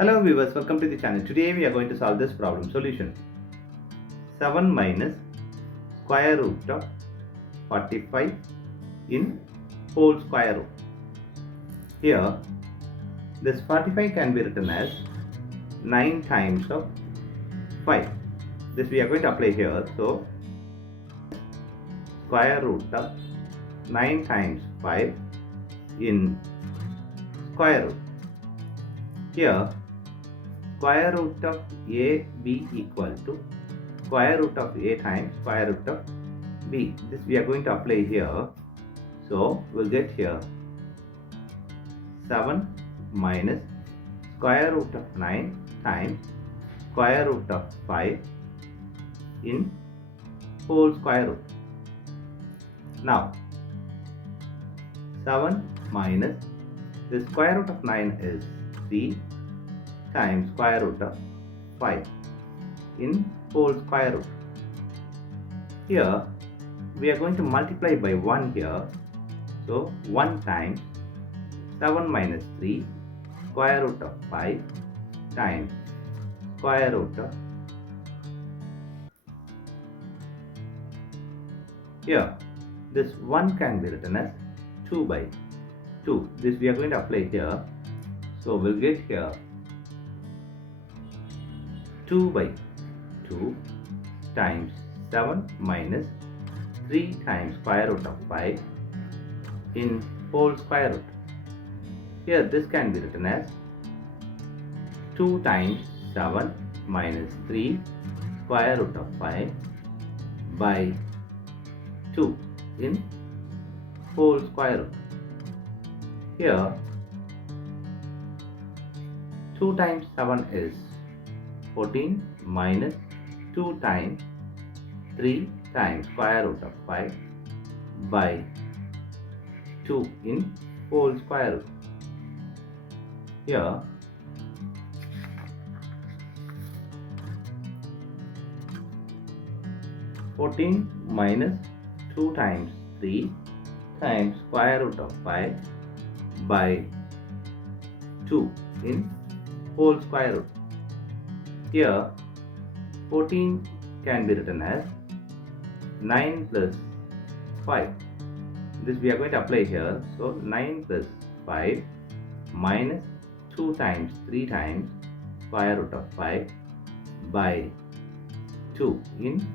Hello viewers, welcome to the channel. Today we are going to solve this problem. Solution: 7 minus square root of 45 in whole square root. Here, this 45 can be written as 9 times of 5. This we are going to apply here. So, square root of 9 times 5 in square root. Here, square root of a b equal to square root of a times square root of b. This we are going to apply here. So we'll get here 7 minus square root of 9 times square root of 5 in whole square root. Now 7 minus the square root of 9 is 3 times square root of 5 in whole square root. Here we are going to multiply by 1 here. So 1 times 7 minus 3 square root of 5 times square root of. Here this 1 can be written as 2 by 2. This we are going to apply here. So we'll get here 2 by 2 times 7 minus 3 times square root of 5 in whole square root. Here this can be written as 2 times 7 minus 3 square root of 5 by 2 in whole square root. Here 2 times 7 is 14 minus 2 times 3 times square root of 5 by 2 in whole square root. Here 14 minus 2 times 3 times square root of 5 by 2 in whole square root. Here 14 can be written as 9 plus 5. This we are going to apply here. So 9 plus 5 minus 2 times 3 times square root of 5 by 2 in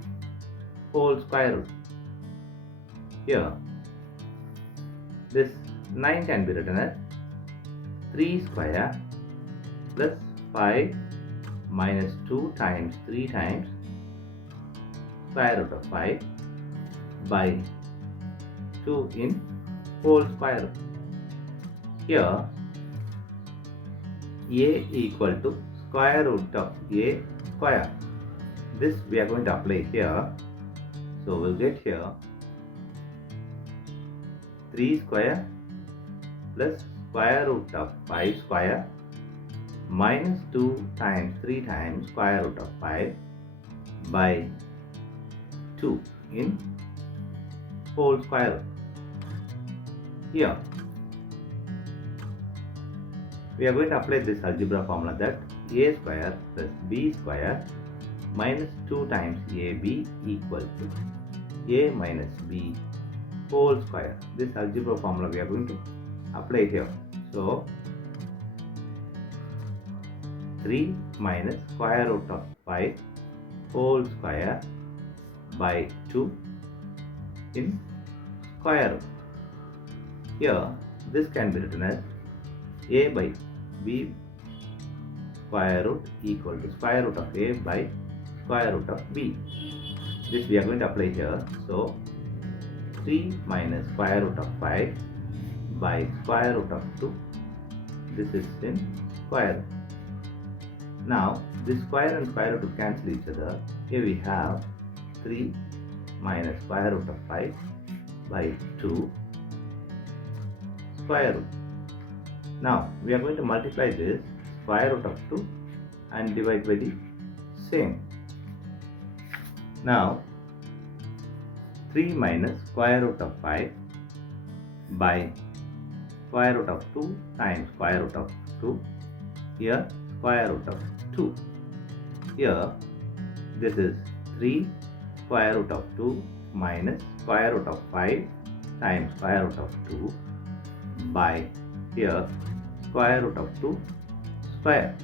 whole square root. Here this 9 can be written as 3 square plus 5 minus 2 times 3 times square root of 5 by 2 in whole square root. Here a equal to square root of a square. This we are going to apply here. So we'll get here 3 square plus square root of 5 square minus 2 times 3 times square root of 5 by 2 in whole square root. Here we are going to apply this algebra formula that a square plus b square minus 2 times ab equal to a minus b whole square. This algebra formula we are going to apply here. So 3 minus square root of 5 whole square by 2 in square root. Here this can be written as a by b square root equal to square root of a by square root of b. This we are going to apply here. So 3 minus square root of 5 by square root of 2. This is in square root. Now this square and square root will cancel each other. Here we have 3 minus square root of 5 by 2 square root. Now we are going to multiply this square root of 2 and divide by the same. Now 3 minus square root of 5 by square root of 2 times square root of 2. Here square root of 2. Here, this is 3 square root of 2 minus square root of 5 times square root of 2 by here square root of 2 square.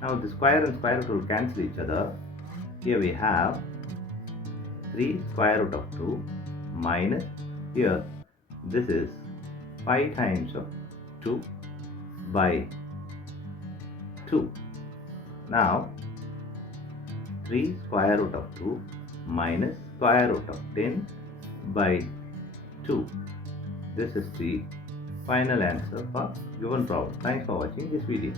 Now the square and square root will cancel each other. Here we have 3 square root of 2 minus here this is 5 times of 2 by 2. Now 3 square root of 2 minus square root of 10 by 2. This is the final answer for given problem. Thanks for watching this video.